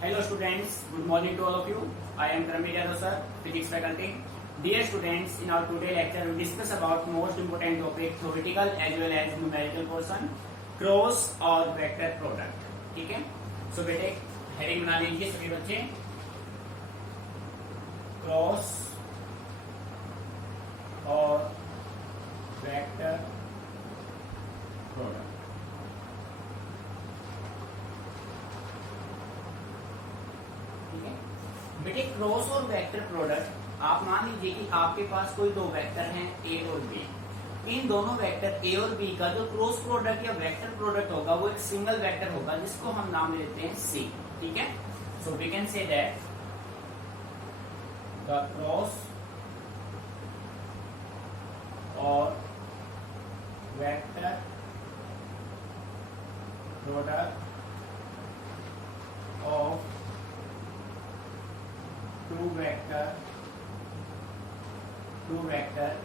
Hello students, good morning to all of you. I am Ramir Yadav sir, physics faculty. Dear students, in our today lecture we discuss about most important topic theoretical as well as numerical portion, cross और vector product. ठीक है, सो बेटे heading बना लीजिए सभी बच्चे. Cross और vector product. बेटे क्रॉस और वेक्टर प्रोडक्ट आप मान लीजिए कि आपके पास कोई दो वेक्टर हैं ए और बी. इन दोनों वेक्टर ए और बी का जो क्रॉस प्रोडक्ट या वेक्टर प्रोडक्ट होगा वो एक सिंगल वेक्टर होगा जिसको हम नाम देते हैं सी. ठीक है, so we can say that the cross और vector product of two vector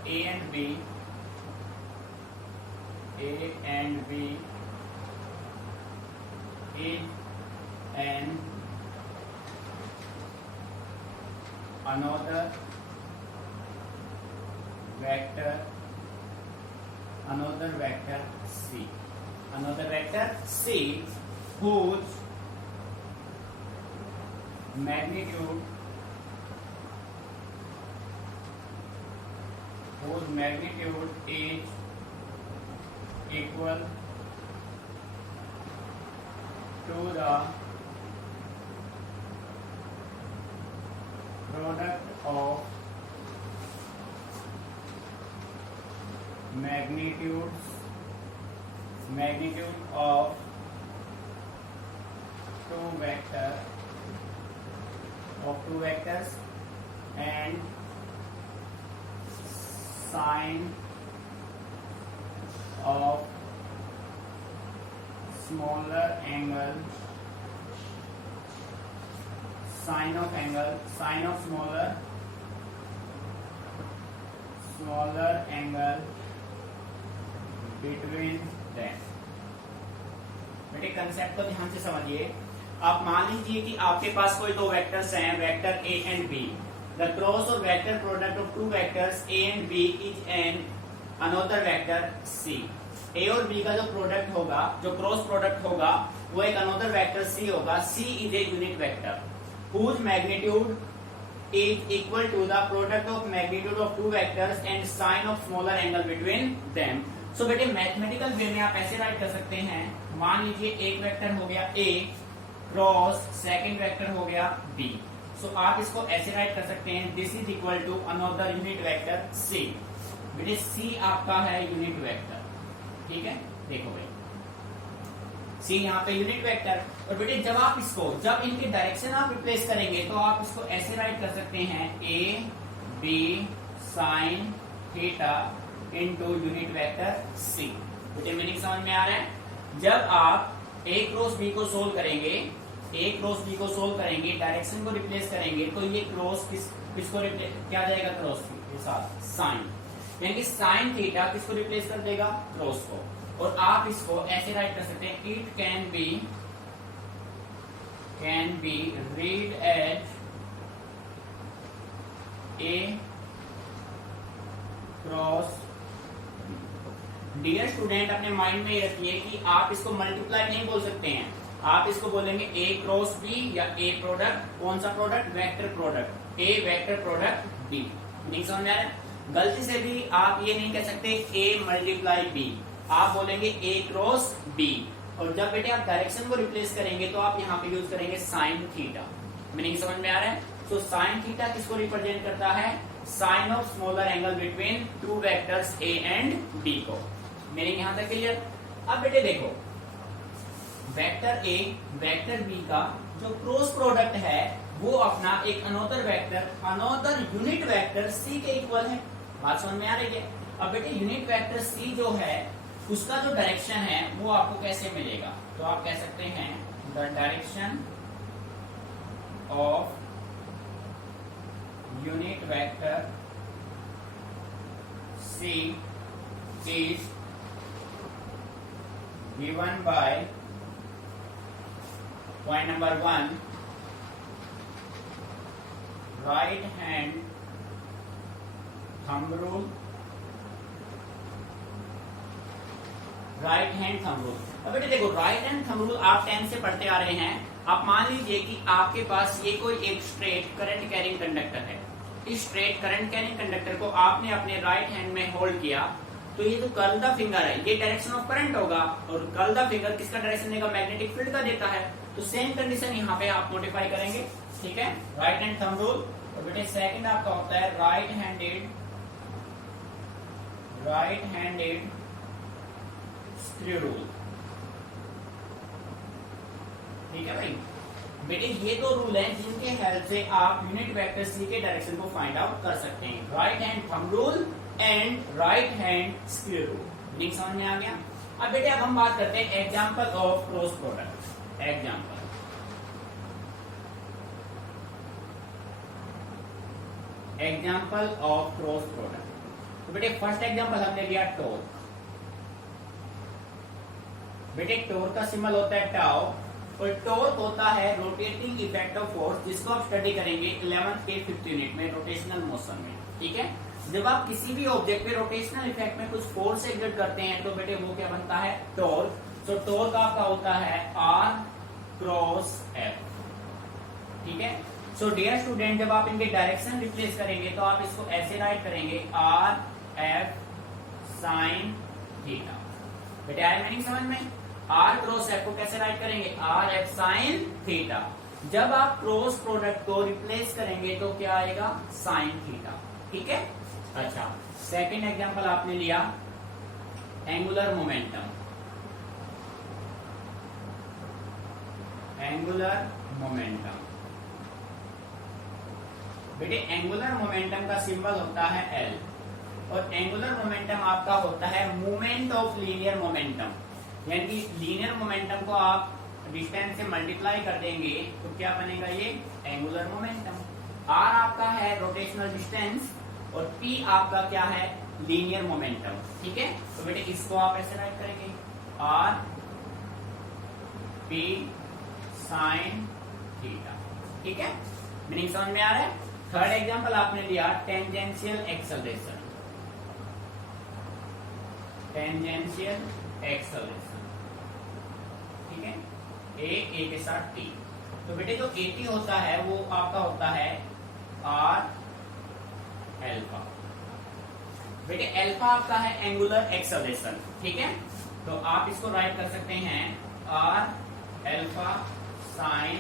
A and B is an another vector C whose magnitude is equal to the product of magnitude of two vectors and sine of smaller angle between them. बेटे concept को ध्यान से समझिए. आप मान लीजिए कि आपके पास कोई दो वेक्टर्स हैं, vector A and B. The cross or vector product of two vectors A and B is an another vector C. A और B का जो प्रोडक्ट होगा, जो क्रॉस प्रोडक्ट होगा, वो एक another vector C होगा. C is a unit vector whose magnitude is equal to the product of magnitude of two vectors and sine of smaller angle between them. So बेटे mathematical वे में आप ऐसे right कर सकते हैं. मान लीजिए एक वेक्टर हो गया A क्रॉस सेकेंड वेक्टर हो गया B. सो आप इसको ऐसे राइट कर सकते हैं, this is equal to another unit vector C. बेटे सी आपका है यूनिट वेक्टर. ठीक है, देखो भाई सी यहाँ पे यूनिट वेक्टर. और बेटे जब इनके डायरेक्शन आप रिप्लेस करेंगे तो आप इसको ऐसे राइट कर सकते हैं A B sine theta into unit vector C. बेटे मीनिंग समझ में आ रहा है. जब आप ए क्रॉस बी को सोल्व करेंगे, डायरेक्शन को रिप्लेस करेंगे तो ये क्रॉस किसको रिप्लेस क्या जाएगा, क्रॉस के साथ साइन, यानी कि साइन थीटा किसको रिप्लेस कर देगा, क्रॉस को. और आप इसको ऐसे राइट कर सकते हैं, it can be read as a cross. Dear student अपने माइंड में ये रखिए कि आप इसको मल्टीप्लाई नहीं बोल सकते हैं, आप इसको बोलेंगे ए क्रॉस बी या ए प्रोडक्ट. कौन सा प्रोडक्ट, वेक्टर प्रोडक्ट. ए वेक्टर प्रोडक्ट बी. नहीं समझ में आ रहा है. गलती से भी आप ये नहीं कह सकते ए मल्टीप्लाई बी, आप बोलेंगे ए क्रॉस बी. और जब बेटे आप डायरेक्शन को रिप्लेस करेंगे तो आप यहाँ पे यूज करेंगे साइन थीटा. मीनिंग समझ में आ रहा है. तो साइन थीटा किसको रिप्रेजेंट करता है, sine of smaller angle between two vectors A and B को. मीनिंग यहाँ तक क्लियर. अब बेटे देखो वेक्टर ए वेक्टर बी का जो क्रॉस प्रोडक्ट है वो अपना एक अनोदर यूनिट वेक्टर सी के इक्वल है. बात समझ में आ रही है. अब बेटे यूनिट वेक्टर सी जो है उसका जो डायरेक्शन है वो आपको कैसे मिलेगा, तो आप कह सकते हैं the direction of unit vector C is given by point number 1 right hand thumb rule, right hand thumb rule. अब बेटे देखो, राइट हैंड थंब रूल आप 10 से पढ़ते आ रहे हैं। आप मान लीजिए कि आपके पास ये कोई एक स्ट्रेट करंट कैरिंग कंडक्टर है। इस स्ट्रेट करंट कैरिंग कंडक्टर को आपने अपने राइट हैंड में होल्ड किया, तो ये जो कर्ल द फिंगर है ये डायरेक्शन ऑफ करंट होगा, और कर्ल द फिंगर किसका डायरेक्शन देगा? मैग्नेटिक फील्ड का देता है। तो सेम कंडीशन यहाँ पे आप नोटिफाई करेंगे, ठीक है, राइट हैंड थंब रूल। और बेटे सेकंड आपका होता है राइट हैंडेड स्क्रू रूल, ठीक है भाई। बेटे ये दो रूल हैं जिनके हेल्प से आप यूनिट वेक्टर सी के डायरेक्शन को फाइंड आउट कर सकते हैं, right hand thumb rule and right hand screw rule. Meaning समझ में आ गया? अब बेटे अब हम बात करते हैं example of cross product. Example of cross product. तो बेटे फर्स्ट एग्जांपल हमने लिया टॉर्क। बेटे टॉर्क का सिंबल होता है टाउ, और टॉर्क होता है रोटेटिंग इफेक्ट ऑफ फोर्स, जिसको आप स्टडी करेंगे 11th के 5th यूनिट में रोटेशनल मोशन में, ठीक है। जब आप किसी भी ऑब्जेक्ट पे रोटेशनल इफेक्ट में कुछ फोर्स एक्सर्ट करते हैं तो बेटे वो क्या बनता है? टॉर्क। तो टॉर्क आपका होता है R क्रॉस F, ठीक है। सो डियर स्टूडेंट, जब आप इनके डायरेक्शन रिप्लेस करेंगे तो आप इसको ऐसे राइट करेंगे R F साइन थीटा। बेटे आया मीनिंग समझ में? R क्रॉस F को कैसे राइट करेंगे? R F sine theta. जब आप क्रॉस प्रोडक्ट को रिप्लेस करेंगे तो क्या आएगा? साइन थीटा, ठीक है। अच्छा, सेकंड एग्जांपल आपने लिया एंगुलर मोमेंटम। एंगुलर मोमेंटम, बेटे एंगुलर मोमेंटम का सिंबल होता है L, और एंगुलर मोमेंटम आपका होता है मूवमेंट ऑफ लीनियर मोमेंटम। यानी कि लीनियर मोमेंटम को आप डिस्टेंस से मल्टीप्लाई कर देंगे तो क्या बनेगा? ये एंगुलर मोमेंटम। R आपका है रोटेशनल डिस्टेंस, और P आपका क्या है? लीनियर मोमेंटम, ठीक है। तो बेटे इसको आप ऐसे राइट करेंगे R P साइन थीटा, ठीक है। मीनिंग समझ में आ रहा है? थर्ड एग्जांपल आपने लिया टेंजेंशियल एक्सेलरेशन। टेंजेंशियल एक्सेलरेशन, ठीक है, ए के साथ टी। तो बेटे जो AT होता है वो आपका होता है R एल्फा। बेटे एल्फा आपका है एंगुलर एक्सेलरेशन, ठीक है। तो आप इसको राइट कर सकते हैं R एल्फा साइन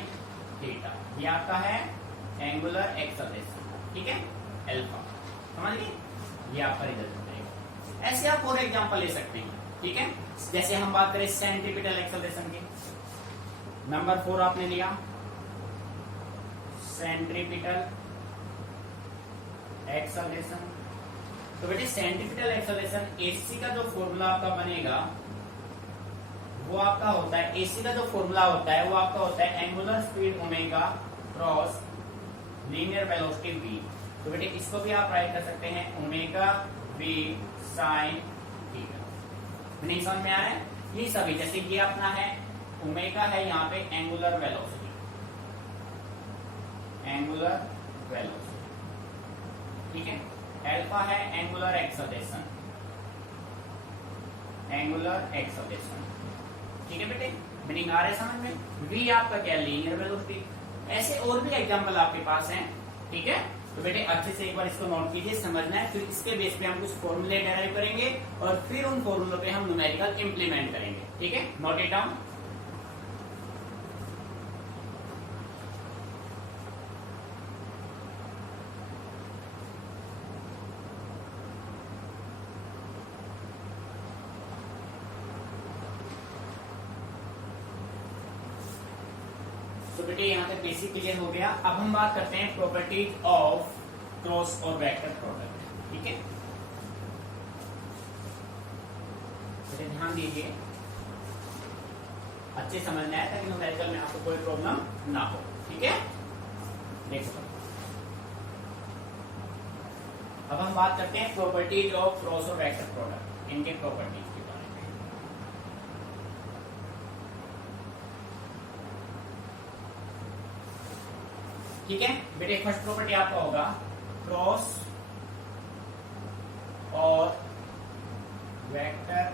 थीटा। ये आपका है एंगुलर एक्सेलरेशन, ठीक है, एल्फा। समझ गए? ये आपका रिजल्ट बनेगा। ऐसे आप और एग्जांपल ले सकते हैं, ठीक है। जैसे हम बात करें सेंट्रीपिटल एक्सेलरेशन की, नंबर 4 आपने लिया सेंट्रीपिटल एक्सेलरेशन। तो बेटे सेंट्रीपिटल एक्सेलरेशन AC का जो फॉर्मूला आपका बनेगा वो आपका होता है, AC का जो फॉर्मूला होता है वो आपका होता है angular speed omega cross linear velocity v। तो बेटे इसको भी आप राइट कर सकते हैं ओमेगा v साइन थीटा। नहीं समझ में आ रहा है? ये सभी जैसे ये अपना है ओमेगा है यहाँ पे एंगुलर वेलोसिटी, एंगुलर वेलोसिटी, ठीक है। अल्फा है एंगुलर एक्सेलरेशन, एंगुलर एक्सेलरेशन, ठीक है बेटे। मीनिंग आ रहा है समझ में? v आपका क्या? Linear velocity. ऐसे और भी एग्जांपल आपके पास हैं, ठीक है। तो बेटे अच्छे से एक बार इसको नोट कीजिए, समझना है। फिर इसके बेस पे हम कुछ फॉर्मूले डेराइव करेंगे और फिर उन फॉर्मूलों पे हम न्यूमेरिकल इंप्लीमेंट करेंगे, ठीक है। Note it down. तो बेटे यहाँ तक बेसिक क्लियर हो गया। अब हम बात करते हैं प्रॉपर्टीज ऑफ क्रॉस और वेक्टर प्रोडक्ट, ठीक है। बेटे ध्यान दीजिए, अच्छे समझना है ताकि न्यूमेरिकल में आपको कोई प्रॉब्लम ना हो, ठीक है। देखो अब हम बात करते हैं प्रॉपर्टीज ऑफ क्रॉस और वेक्टर प्रोडक्ट, इनके प्रॉपर्टीज के बारे में। ठीक है बेटे, फर्स्ट प्रॉपर्टी आपका होगा क्रॉस और vector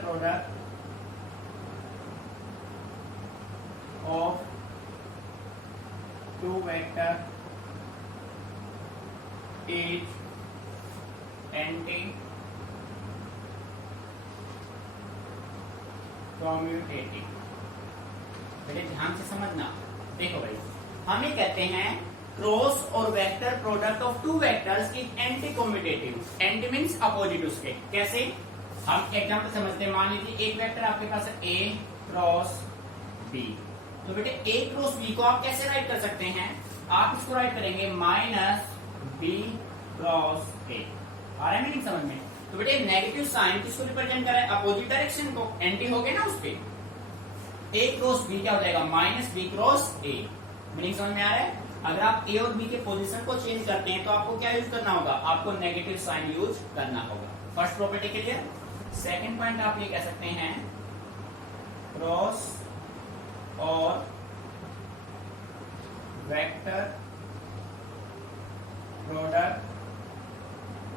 product of two vector is anticommutative. बेटे ध्यान से समझना, देखो भाई हम ये कहते हैं क्रॉस और vector product of two vectors is anti commutative. Anti means opposite उसके। कैसे? हम एग्जांपल समझते हैं, मान लीजिए एक वेक्टर आपके पास है ए क्रॉस बी, तो बेटे ए क्रॉस बी को आप कैसे राइट कर सकते हैं? आप इसको राइट करेंगे माइनस बी क्रॉस ए। आ रहा है मीनिंग समझ में? तो बेटे नेगेटिव साइन किसको रिप्रेजेंट कर रहा है? अपोजिट डायरेक्शन को, एंटी हो गया ना उसके। ए क्रॉस बी क्या हो जाएगा? Minus B cross A. Meaning समझ में आ रहा है? अगर आप ए और बी के पोजीशन को चेंज करते हैं तो आपको क्या यूज करना होगा? आपको नेगेटिव साइन यूज करना होगा। फर्स्ट प्रॉपर्टी के लिए। सेकंड पॉइंट आप ये कह सकते हैं क्रॉस और vector product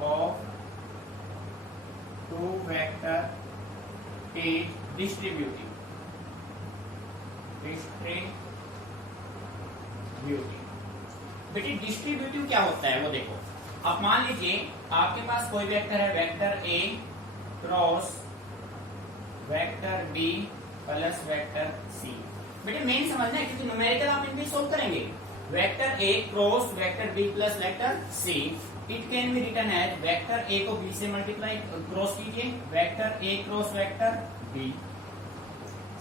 of two vector is distributive. बेटी डिस्ट्रीब्यूटिव क्या होता है वो देखो। अब मान लीजिए आपके पास कोई वेक्टर है, vector A cross vector B plus vector C. बेटे मेन समझना है क्योंकि न्यूमेरिकल आप इनमें सोल्व करेंगे। Vector A cross vector B plus vector C, it can be written as vector A को बी से मल्टीप्लाई क्रॉस कीजिए, vector A cross vector B,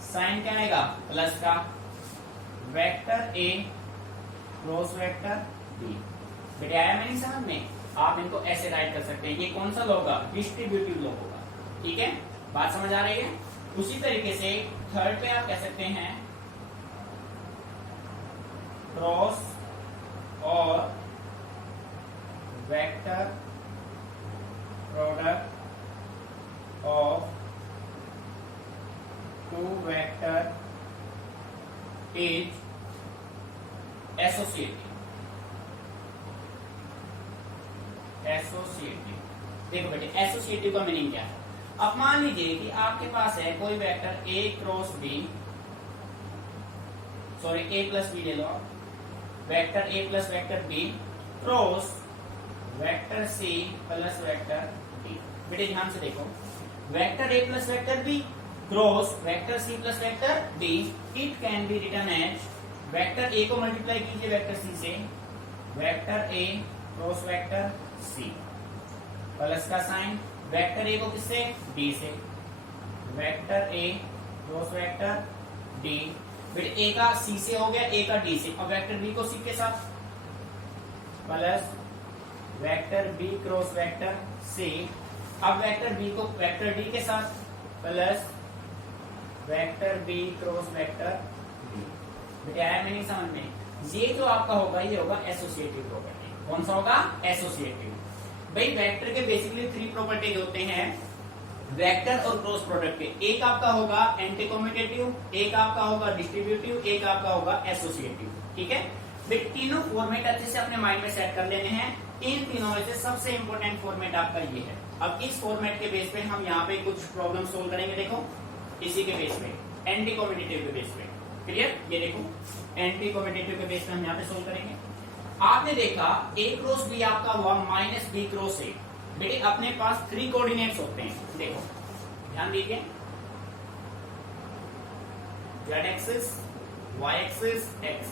sine क्या आएगा? प्लस का, vector A cross vector B. बेटे आया मैंने समझ में? आप इनको ऐसे राइट कर सकते हैं। ये कौन सा लॉ होगा? डिस्ट्रीब्यूटिव लॉ होगा। ठीक है, बात समझ आ रही है? उसी तरीके से थर्ड पे आप कह सकते हैं क्रॉस और vector product of two vector is associative. देखो बेटे एसोसिएटिव का मीनिंग क्या है? अब मान लीजिए कि आपके पास है कोई vector A cross B, sorry A plus B ले लो, vector A plus vector B cross vector C plus vector D. बेटे ध्यान से देखो, vector A plus vector B cross vector C plus vector D, it can be written as vector A को multiply कीजिए vector C से, vector A cross vector C, plus का sign, vector A को किससे? डी से, vector A cross vector D. बेटे ए का सी से हो गया, ए का डी से, अब वेक्टर बी को सी के साथ, plus vector B cross vector C, अब वेक्टर बी को वेक्टर डी के साथ, plus vector B cross vector D. बेटे आया मैंने समझ में? ये जो आपका होगा ये होगा एसोसिएटिव प्रॉपर्टी। कौन सा होगा? एसोसिएटिव। भाई वेक्टर के बेसिकली 3 प्रॉपर्टीज होते हैं वेक्टर और क्रॉस प्रोडक्ट के। एक आपका होगा एंटी कम्यूटेटिव, एक आपका होगा डिस्ट्रीब्यूटिव, एक आपका होगा एसोसिएटिव। ठीक है, भाई तीनों फॉर्मेट अच्छे से अपने माइंड में सेट कर लेने हैं। इन तीनों में से सबसे इंपॉर्टेंट फॉर्मेट आपका ये है। अब इस फॉर्मेट के बेस पे हम यहाँ पे कुछ प्रॉब्लम सोल्व करेंगे। देखो इसी के बेस पे, एंटी कम्यूटेटिव के बेस पे। क्लियर? ये देखो एंटी कम्यूटेटिव के बेस पे हम यहाँ पे सोल्व करेंगे। आपने देखा ए क्रॉस बी आपका हुआ माइनस बी क्रॉस ए। बेटे अपने पास 3 कोऑर्डिनेट्स होते हैं। देखो ध्यान दीजिए, Z axis, Y axis, X.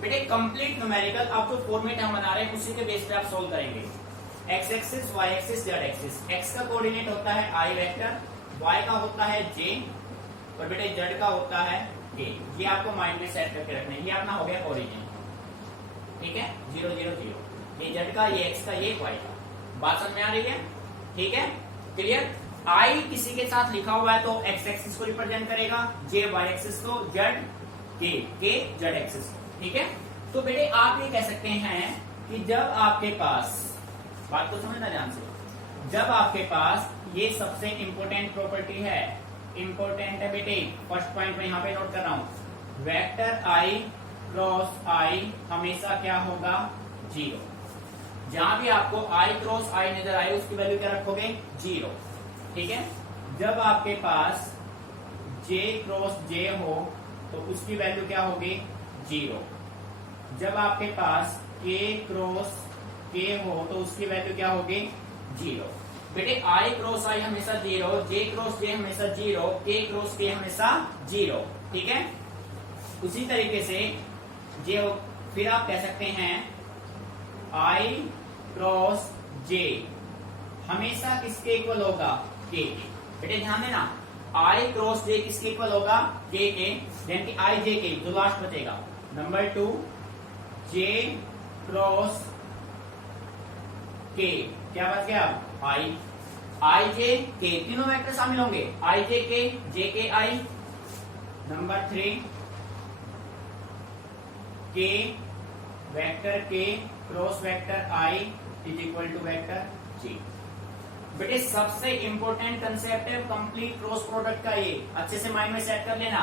बेटे कंप्लीट न्यूमेरिकल अब जो फॉर्मेट हम बना रहे हैं उसी के बेस पे आप सोल्व करेंगे। X axis, Y axis, Z axis. X का कोऑर्डिनेट होता है आई वेक्टर, वाई का होता है जे, और बेटे जेड का होता है के। ये आपको माइंड में सेट करके रखना है। ये अपना हो गया ओरिजिन। ठीक है, 0 0 0। ये जेड का, ये एक्स का, ये वाई का। बात समझ में आ रही है? ठीक है, क्लियर? आई किसी के साथ लिखा हुआ है तो एक्स एक्सिस को रिप्रेजेंट करेगा, जे वाई एक्सिस को, जेड के जेड एक्सिस को। ठीक है, तो बेटे आप ये कह सकते हैं कि जब आपके पास, बात को समझना ध्यान से, जब आपके पास ये सबसे इंपॉर्टेंट प्रॉपर्टी है, इंपॉर्टेंट है बेटे, फर्स्ट पॉइंट में यहां पे नोट कर रहा हूं, वेक्टर आई क्रॉस आई हमेशा क्या होगा, जीरो। जहां भी आपको आई क्रॉस आई नजर आए उसकी वैल्यू क्या रखोगे, जीरो। ठीक है। जब आपके पास जे क्रॉस जे हो तो उसकी वैल्यू क्या होगी, जीरो। जब आपके पास के क्रॉस के हो तो उसकी वैल्यू क्या होगी, जीरो। बेटे आई क्रॉस आई हमेशा जीरो, जे क्रॉस जे हमेशा जीरो, के क्रॉस के हमेशा जीरो। ठीक है। उसी तरीके से जे फिर आप कह सकते हैं आई क्रॉस जे हमेशा किसके इक्वल होगा, के। बेटे ध्यान देना, आई क्रॉस जे किसके इक्वल होगा, के के। यानी कि आई जे के, जो लास्ट बचेगा। नंबर 2 जे क्रॉस के, क्या बच गया, आई जे के, तीनों वेक्टर शामिल होंगे, आई जे के आई। नंबर 3 के वेक्टर के cross vector I is equal to vector G. बेटे सबसे इंपॉर्टेंट कंसेप्ट है कंप्लीट क्रॉस प्रोडक्ट का, ये अच्छे से माइंड में सेट कर लेना।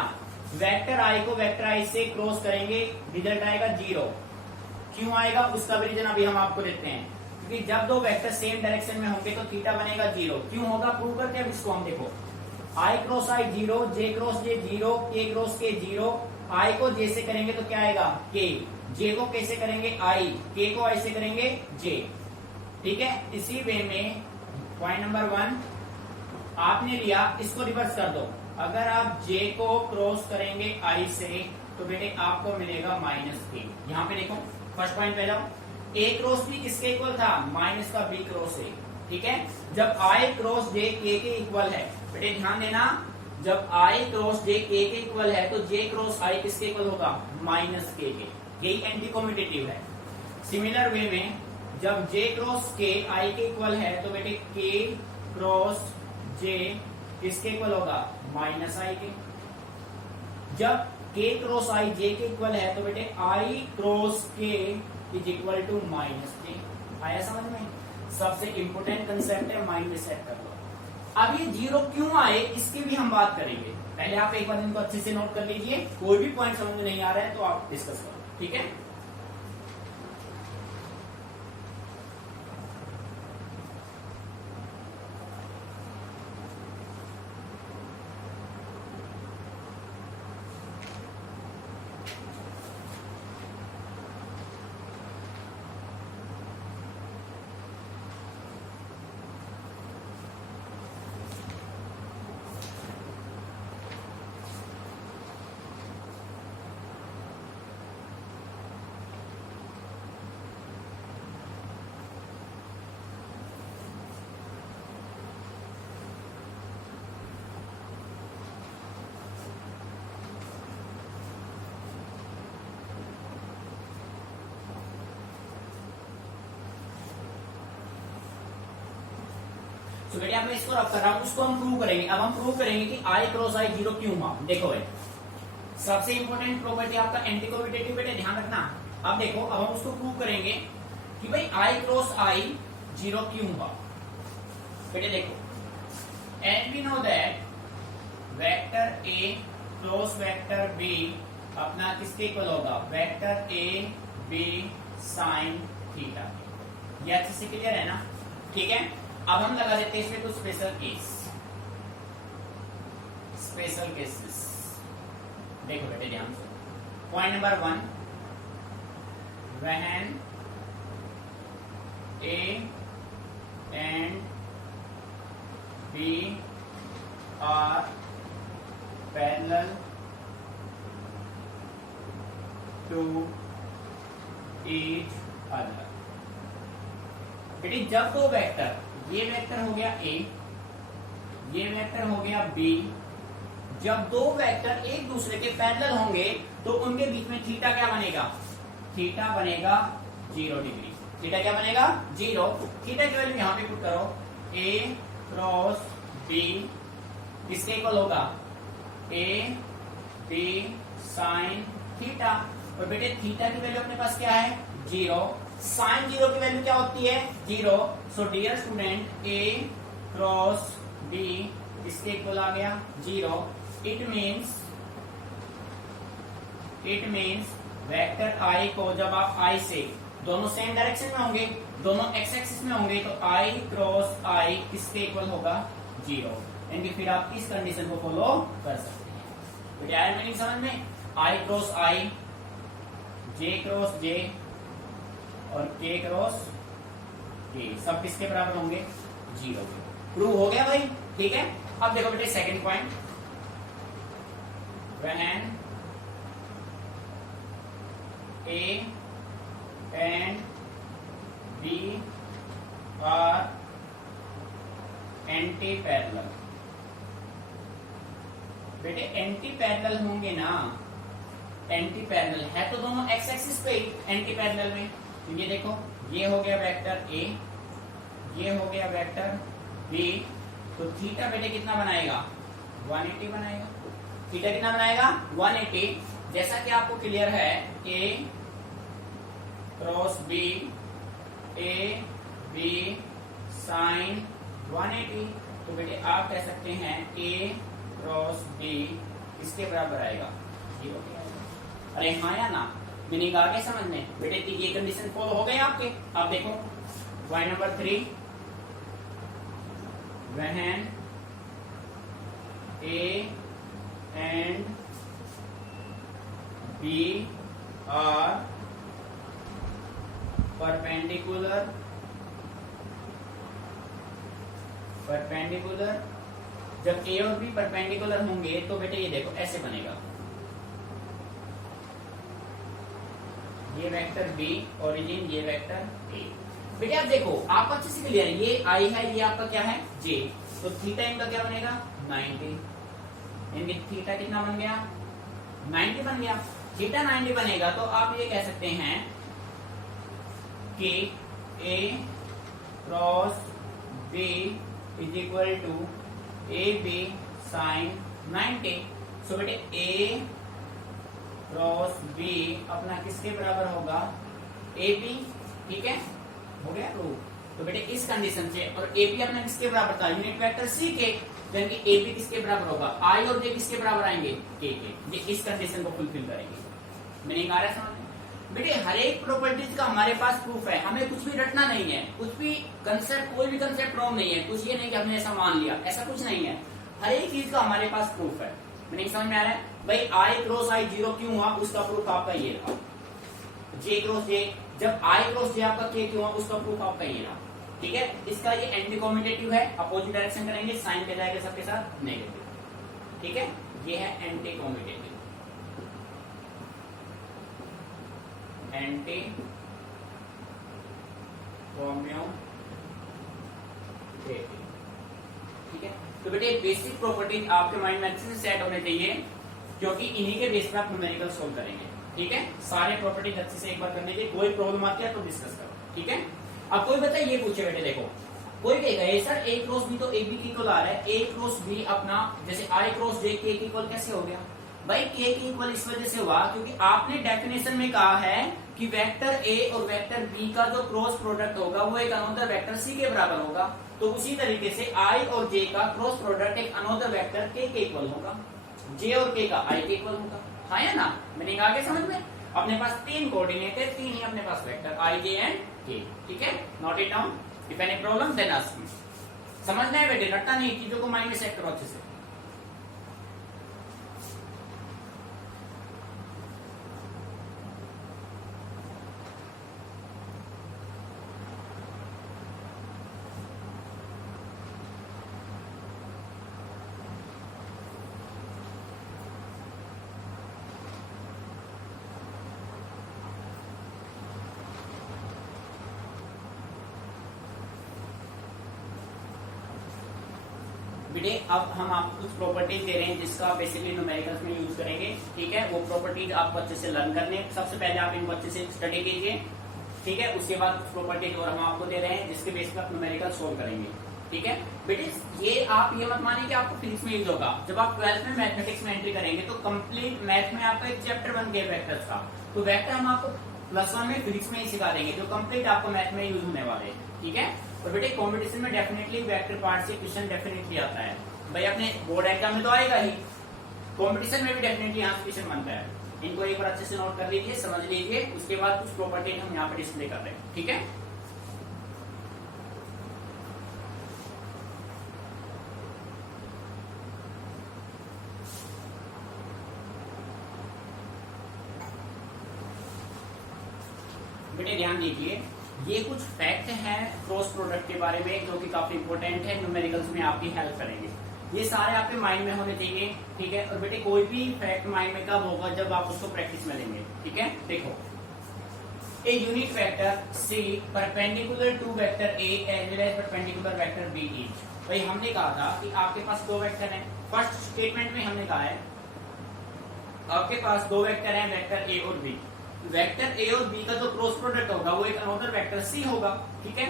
वेक्टर आई को वेक्टर आई से क्रॉस करेंगे, रिजल्ट आएगा जीरो। क्यों आएगा उसका भी रीजन अभी हम आपको देते हैं, क्योंकि जब दो वेक्टर सेम डायरेक्शन में होंगे तो थीटा बनेगा जीरो। क्यों होगा, प्रूव करते हैं इसको हम। देखो आई क्रॉस आई जीरो, जे क्रॉस जे जीरो, के क्रॉस के जीरो। आई को जे से करेंगे तो क्या आएगा, के। जे को कैसे करेंगे, आई। के को आई से करेंगे, जे। ठीक है। इसी वे में पॉइंट नंबर 1 आपने लिया, इसको रिवर्स कर दो। अगर आप जे को क्रॉस करेंगे आई से तो बेटे आपको मिलेगा माइनस के। यहाँ पे देखो फर्स्ट पॉइंट पहला, ए क्रॉस बी किसके इक्वल था, माइनस का बी क्रॉस ए। ठीक है। जब आई क्रॉस जे के इक्वल है, बेटे ध्यान देना, जब आई क्रॉस जे के इक्वल है तो जे क्रॉस आई किसके इक्वल होगा, माइनस के। यही एंटी कॉम्पिटिटिव है। सिमिलर वे में जब जे क्रॉस के आई के इक्वल है तो बेटे के क्रॉस जे किसके इक्वल होगा, माइनस आई के। जब के क्रॉस आई जे के इक्वल है तो बेटे आई क्रॉस के इज इक्वल टू माइनस के। आया समझ में? सबसे इंपोर्टेंट कंसेप्ट है, माइंड में सेट कर लो। अब ये जीरो क्यों आए इसकी भी हम बात करेंगे। पहले आप एक बार इनको अच्छे से नोट कर लीजिए, कोई भी पॉइंट समझ में नहीं आ रहा है तो आप डिस्कस करो। ठीक है। तो बेटे मैं इसको रख कर रहा हूं, उसको हम प्रूव करेंगे। अब हम प्रूव करेंगे कि आई क्रॉस आई जीरो क्यों हुआ। देखो भाई सबसे इंपॉर्टेंट प्रॉपर्टी आपका एंटी कॉम्पिटिटिव, बेटे ध्यान रखना। अब देखो अब हम उसको प्रूव करेंगे कि भाई आई क्रॉस आई जीरो क्यों हुआ। बेटे देखो and we know that vector A cross vector B अपना किसके इक्वल होगा, vector A B sine theta. ये अच्छे से क्लियर है ना। ठीक है। अब हम लगा देते हैं इसमें कुछ स्पेशल केस, स्पेशल केसेस। देखो बेटे ध्यान से, point number 1 when A and B are parallel to each other. बेटे जब दो वेक्टर, ये वेक्टर हो गया ए, ये वेक्टर हो गया बी, जब दो वेक्टर एक दूसरे के पैरेलल होंगे तो उनके बीच में थीटा क्या बनेगा, थीटा बनेगा 0 डिग्री। थीटा क्या बनेगा, 0। थीटा की वैल्यू यहां पे पुट करो, ए क्रॉस बी किसके इक्वल होगा, ए बी साइन थीटा। और बेटे थीटा की वैल्यू अपने पास क्या है, 0। साइन 0 की वैल्यू क्या होती है, 0। So dear student A cross B इसके इक्वल आ गया 0। It means it means vector I को जब आप आई से दोनों सेम डायरेक्शन में होंगे, दोनों एक्स एक्सिस में होंगे, तो आई क्रॉस आई किसके इक्वल होगा? 0। यानी फिर आप इस कंडीशन को फॉलो कर सकते हैं। तो क्या है मीनिंग समझ में? आई क्रॉस आई, जे क्रॉस जे और के क्रॉस के सब किसके बराबर होंगे? 0 के। प्रूव हो गया भाई, ठीक है। अब देखो बेटे second point, when A and B are anti parallel. बेटे एंटी पैरेलल होंगे ना, एंटी पैरेलल है तो दोनों एक्स एक्सिस पे एंटी पैरेलल में। तो ये देखो, ये हो गया वेक्टर A, ये हो गया वेक्टर B, तो थीटा बेटे कितना बनाएगा? 180 बनाएगा। थीटा कितना बनाएगा? 180। जैसा कि आपको क्लियर है, A cross B, A B sine 180, तो बेटे आप कह सकते हैं ए क्रॉस बी इसके बराबर आएगा 0 के आएगा। अरे हाँ या ना? मीनिंग आ गया समझ में? बेटे ये कंडीशन फॉलो हो गए आपके। आप देखो point number 3, when A and B are perpendicular, perpendicular, जब ए और बी परपेंडिकुलर होंगे तो बेटे ये देखो ऐसे बनेगा, ये वेक्टर बी ओरिजिन, ये वेक्टर ए। बेटे आप देखो, आप अच्छे से क्लियर है, ये आई है, ये आपका क्या है? जे। तो थीटा इनका क्या बनेगा? 90। इनके थीटा कितना बन गया? 90 बन गया। थीटा 90 बनेगा तो आप ये कह सकते हैं कि A cross B is equal to A B sine 90। So बेटे A क्रॉस B अपना किसके बराबर होगा? AB, ठीक है, हो गया प्रूव। तो बेटे इस कंडीशन से, और AB अपना किसके बराबर था? यूनिट वेक्टर C के, यानी कि AB किसके बराबर होगा? I और J किसके बराबर आएंगे? K के। ये इस कंडीशन को फुलफिल करेंगे। मीनिंग आ रहा है समझ? बेटे हर एक प्रॉपर्टीज का हमारे पास प्रूफ है, हमें कुछ भी रटना नहीं है, कुछ भी कंसेप्ट, कोई भी कंसेप्ट रॉन्ग नहीं है, कुछ ये नहीं कि हमने ऐसा मान लिया, ऐसा कुछ नहीं है। हर एक चीज का हमारे पास प्रूफ है। मीनिंग समझ में आ रहा है? भाई आई क्रॉस आई 0 क्यों हुआ? उसका प्रूफ आपका ये रहा। जे क्रॉस जे, जब आई क्रॉस जे आपका के क्यों हुआ? उसका प्रूफ आपका ये रहा। ठीक है, इसका ये एंटी कॉम्यूटेटिव है, अपोजिट डायरेक्शन करेंगे, साइन पे जाएगा सबके साथ नेगेटिव। ठीक है, ये है एंटी कॉम्यूटेटिव, एंटी कॉम्यूटेटिव। ठीक है, तो बेटे बेसिक प्रॉपर्टीज आपके माइंड में अच्छे से सेट होने चाहिए, क्योंकि इन्हीं के बेस पर आप न्यूमेरिकल सोल्व करेंगे। ठीक है, सारे प्रॉपर्टीज अच्छे से एक बार कर लीजिए, कोई प्रॉब्लम आती है तो डिस्कस करो। ठीक है, अब कोई बता ये पूछे बेटे, देखो कोई कहेगा सर ए क्रॉस बी तो ए बी की इक्वल आ रहा है, ए क्रॉस बी अपना जैसे आई क्रॉस जे के इक्वल कैसे हो गया? भाई के की इक्वल इस वजह से हुआ क्योंकि आपने डेफिनेशन में कहा है कि वेक्टर ए और वेक्टर बी का जो क्रॉस प्रोडक्ट होगा वो एक अनोदर वेक्टर सी के बराबर होगा। तो उसी तरीके से आई और जे का क्रॉस प्रोडक्ट एक अनोदर वेक्टर के इक्वल होगा, जे और के का आई के इक्वल होगा। हाँ या ना? मीनिंग आगे समझ में? अपने पास 3 कोऑर्डिनेट है, 3 ही अपने पास वेक्टर आई जे एंड के। ठीक है, note it down, if any problem then ask me. समझना है बेटे, रटना नहीं, चीजों को माइंड में सेट करो अच्छे से। बेटे अब हम आपको कुछ प्रॉपर्टीज दे रहे हैं जिसका बेसिकली न्यूमेरिकल्स में यूज करेंगे। ठीक है, वो प्रॉपर्टीज आपको अच्छे से लर्न करने, सबसे पहले आप इनको अच्छे से स्टडी कीजिए। ठीक है, उसके बाद कुछ प्रॉपर्टीज और हम आपको दे रहे हैं जिसके बेस पर आप न्यूमेरिकल सोल्व करेंगे। ठीक है बेटे, ये आप ये मत मानिए कि आपको फिजिक्स में यूज होगा। जब आप 12th में मैथमेटिक्स में एंट्री करेंगे तो कंप्लीट मैथ में आपका एक चैप्टर बन गया वेक्टर्स का, तो वेक्टर हम आपको +1 में फिजिक्स में ही सिखा देंगे, जो कंप्लीट आपको मैथ में यूज होने वाले हैं। ठीक है, और बेटे कॉम्पिटिशन में डेफिनेटली वेक्टर पार्ट से क्वेश्चन डेफिनेटली आता है भाई, अपने बोर्ड एग्जाम में तो आएगा ही, कॉम्पिटिशन में भी डेफिनेटली यहाँ क्वेश्चन बनता है। इनको एक बार अच्छे से नोट कर लीजिए, समझ लीजिए, उसके बाद कुछ प्रॉपर्टी हम यहाँ पे डिस्प्ले कर रहे हैं, ठीक है। बेटे ध्यान दीजिए, ये कुछ फैक्ट है क्रॉस प्रोडक्ट के बारे में जो कि काफी इंपॉर्टेंट है, न्यूमेरिकल्स में आपकी हेल्प करेंगे। ये सारे आपके माइंड में होने चाहिए, ठीक है। और बेटे कोई भी फैक्ट माइंड में कब होगा, जब आप उसको प्रैक्टिस में लेंगे, ठीक है। देखो, a unit vector C perpendicular to vector A as well as perpendicular vector B is. भाई हमने कहा था कि आपके पास दो वेक्टर हैं। फर्स्ट स्टेटमेंट में हमने कहा है आपके पास दो वेक्टर हैं, वेक्टर ए और बी। वेक्टर ए और बी का जो क्रॉस प्रोडक्ट होगा वो एक अनदर वेक्टर सी होगा, ठीक है।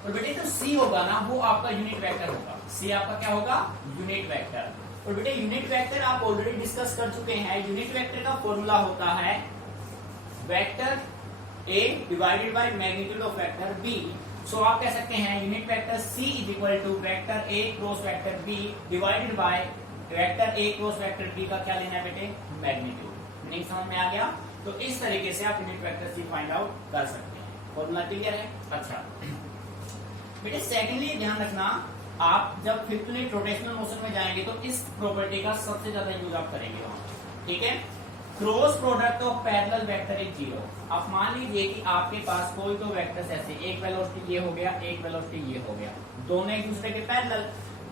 और बेटे जो सी होगा ना वो आपका यूनिट वेक्टर होगा। सी आपका क्या होगा, यूनिट वेक्टर। और बेटे यूनिट वेक्टर आप ऑलरेडी डिस्कस कर चुके हैं। यूनिट वेक्टर का फॉर्मूला होता है vector A divided by magnitude of vector B. So आप कह सकते हैं unit vector C is equal to vector A cross vector B divided by vector A cross vector B का क्या लेना है बेटे, मैग्नीट्यूड। नहीं समझ में आ गया? तो इस तरीके से आप unit vector C find out कर सकते हैं। फॉर्मूला क्लियर है? अच्छा बेटे सेकेंडली ध्यान रखना, आप जब फिफ्थ यूनिट रोटेशनल मोशन में जाएंगे तो इस प्रॉपर्टी का सबसे ज्यादा यूज आप करेंगे वहां, ठीक है। Cross product of parallel vector is zero. आप मान लीजिए कि आपके पास कोई तो वेक्टर्स ऐसे, एक वेलोसिटी ये हो गया, एक वेलोसिटी ये हो गया, दोनों एक दूसरे के पैरेलल।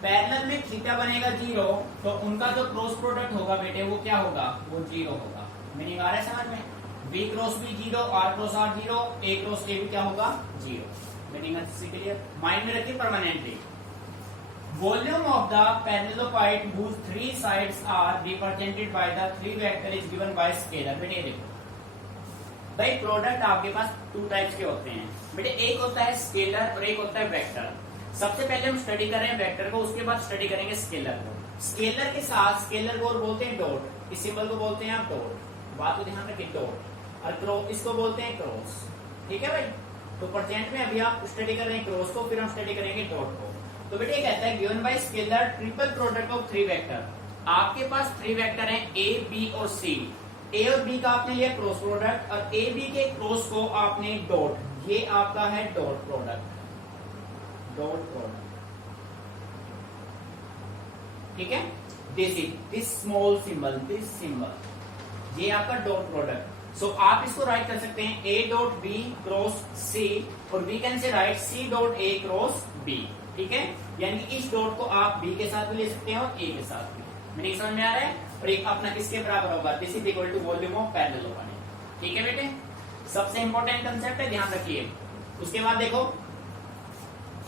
पैरेलल में थीटा बनेगा जीरो, तो उनका जो क्रॉस प्रोडक्ट होगा बेटे वो क्या होगा, वो जीरो होगा। मीनिंग आ रहा है समझ में? B cross B zero, R cross R zero, A cross A भी क्या होगा, जीरो। मीनिंग अच्छी क्लियर? माइंड में रखिए permanently. Volume of the parallelepiped whose three sides are represented by the three vector is given by scalar। बेटे देखो भाई, product आपके पास टू टाइप्स के होते हैं बेटे, एक होता है स्केलर और एक होता है वेक्टर। सबसे पहले हम स्टडी कर रहे हैं वेक्टर को, उसके बाद स्टडी करेंगे स्केलर को। स्केलर के साथ, स्केलर को बोलते हैं डॉट, इस सिंबल को बोलते हैं आप डॉट, बात को ध्यान रखिए, डॉट। और इसको बोलते हैं क्रॉस, ठीक है भाई। तो प्रेजेंट में अभी आप स्टडी कर रहे हैं क्रॉस को, फिर हम स्टडी करेंगे डॉट को। तो बेटे कहता है given by scalar triple product of three vector. आपके पास थ्री वेक्टर हैं ए बी और सी। ए और बी का आपने लिया क्रॉस प्रोडक्ट, और ए बी के क्रॉस को आपने डॉट, ये आपका है डॉट प्रोडक्ट, डॉट प्रोडक्ट, ठीक है। This small symbol, this symbol, ये आपका डॉट प्रोडक्ट। सो आप इसको राइट कर सकते हैं A dot B cross C, और we can say write C dot A cross B, ठीक है। यानी कि इस डॉट को आप बी के साथ भी ले सकते हैं और ए के साथ भी। मीनिंग समझ में आ रहा है? और एक अपना किसके बराबर होगा, this is equal to volume of parallelepiped, ठीक है बेटे। सबसे इंपॉर्टेंट कंसेप्ट है, ध्यान रखिए। उसके बाद देखो,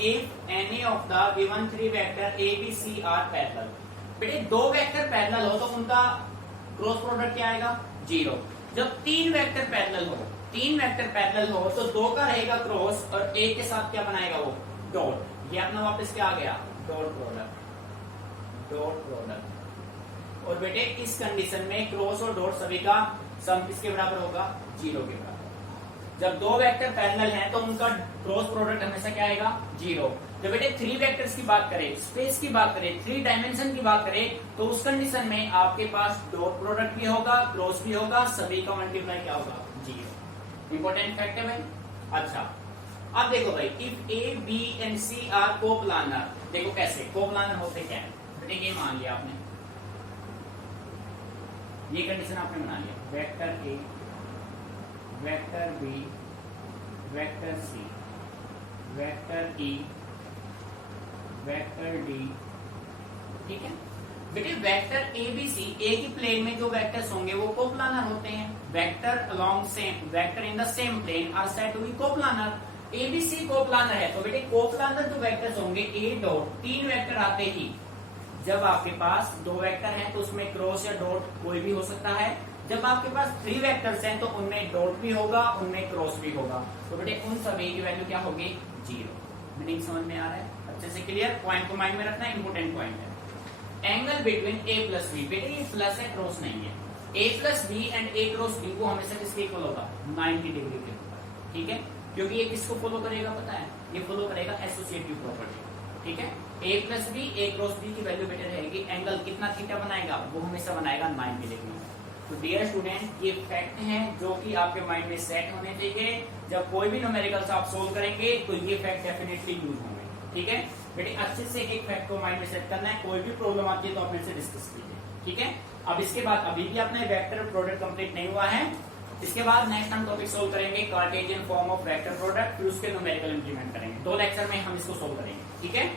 if any of the given three vector A B C are parallel. बेटे दो वेक्टर पैरेलल हो तो उनका क्रॉस प्रोडक्ट क्या आएगा, जीरो। जब तीन वेक्टर पैरेलल हो, तीन वेक्टर पैरेलल हो तो दो का रहेगा क्रॉस और एक के साथ क्या बनाएगा वो, डॉट। ये अपना वापस क्या आ गया, डॉट प्रोडक्ट, डॉट प्रोडक्ट। और बेटे इस कंडीशन में क्रॉस और डॉट सभी का सम किसके बराबर होगा, जीरो के बराबर। जब दो वेक्टर पैरेलल हैं तो उनका क्रॉस प्रोडक्ट हमेशा क्या आएगा, जीरो। जब बेटे थ्री वेक्टर्स की बात करें, स्पेस की बात करें, थ्री डायमेंशन की बात करें, तो उस कंडीशन में आपके पास डॉट प्रोडक्ट भी होगा, क्रॉस भी होगा, सभी का मल्टीप्लाई क्या होगा, जीरो। इंपॉर्टेंट फैक्ट है भाई। अच्छा अब देखो भाई, if A B and C are coplanar, देखो कैसे कोप्लानर होते क्या है बेटे, ये मान लिया आपने, ये कंडीशन आपने बना लिया, vector A, vector B, vector C, vector E, vector D, ठीक है बेटे। वेक्टर ए बी सी, ए की प्लेन में जो वेक्टर्स होंगे वो कोप्लानर होते हैं। Vector along same, vector in the same plane are said to be coplanar. A B C coplanar है तो बेटे कोप्लानर जो वेक्टर्स होंगे ए डॉट, तीन वेक्टर आते ही, जब आपके पास दो वेक्टर हैं तो उसमें क्रॉस या डॉट कोई भी हो सकता है। जब आपके पास थ्री वेक्टर्स हैं तो उनमें डॉट भी होगा, उनमें क्रॉस भी होगा। तो बेटे उन सभी की वैल्यू क्या होगी, जीरो। मीनिंग समझ में आ रहा है? अच्छे से क्लियर? पॉइंट को माइंड में रखना, इंपोर्टेंट पॉइंट है। Angle between A plus B, बेटे ये प्लस है, क्रॉस नहीं है। A plus B and A cross B को हमेशा किसके इक्वल होगा, 90 डिग्री के ऊपर, ठीक है। क्योंकि ये किसको फॉलो करेगा पता है, ये फॉलो करेगा एसोसिएटिव प्रॉपर्टी, ठीक है। A plus B, A cross B की वैल्यू बेटर रहेगी, एंगल कितना थीटा बनाएगा, वो हमेशा बनाएगा 90 डिग्री। तो डियर स्टूडेंट, ये फैक्ट है जो कि आपके माइंड में सेट होने चाहिए। जब कोई भी न्यूमेरिकल्स आप सोल्व करेंगे तो ये फैक्ट डेफिनेटली यूज होंगे। ठीक है बेटे, अच्छे से एक फैक्ट को माइंड में सेट करना है। कोई भी प्रॉब्लम आती है तो अपने से डिस्कस कीजिए। ठीक है, अब इसके बाद अभी भी अपना वेक्टर प्रोडक्ट कंप्लीट नहीं हुआ है। इसके बाद नेक्स्ट हम टॉपिक सोल्व करेंगे Cartesian form of vector product, फिर उसके न्यूमेरिकल इंप्लीमेंट करेंगे। 2 लेक्चर में हम इसको सोल्व करेंगे। ठीक है,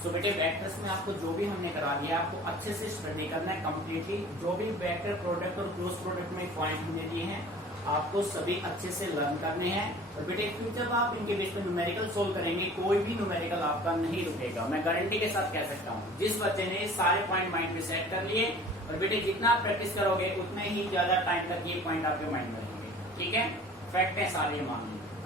तो बेटे वेक्टर्स में आपको जो भी हमने करा दिया आपको अच्छे से स्टडी करना है कंप्लीटली। जो भी वेक्टर प्रोडक्ट और क्लोज प्रोडक्ट में पॉइंट हमने दिए हैं आपको सभी अच्छे से लर्न करने हैं। और बेटे फ्यूचर आप इनके बेस पे न्यूमेरिकल सोल्व करेंगे, कोई भी न्यूमेरिकल आपका नहीं रुकेगा। मैं गारंटी के साथ कह सकता हूँ। जिस बच्चे ने सारे पॉइंट माइंड में सेट कर लिए, और बेटे जितना आप प्रैक्टिस करोगे उतने ही ज्यादा टाइम तक ये पॉइंट आपके माइंड में रहेंगे। ठीक है, फैक्ट है सारे मान लीजिए।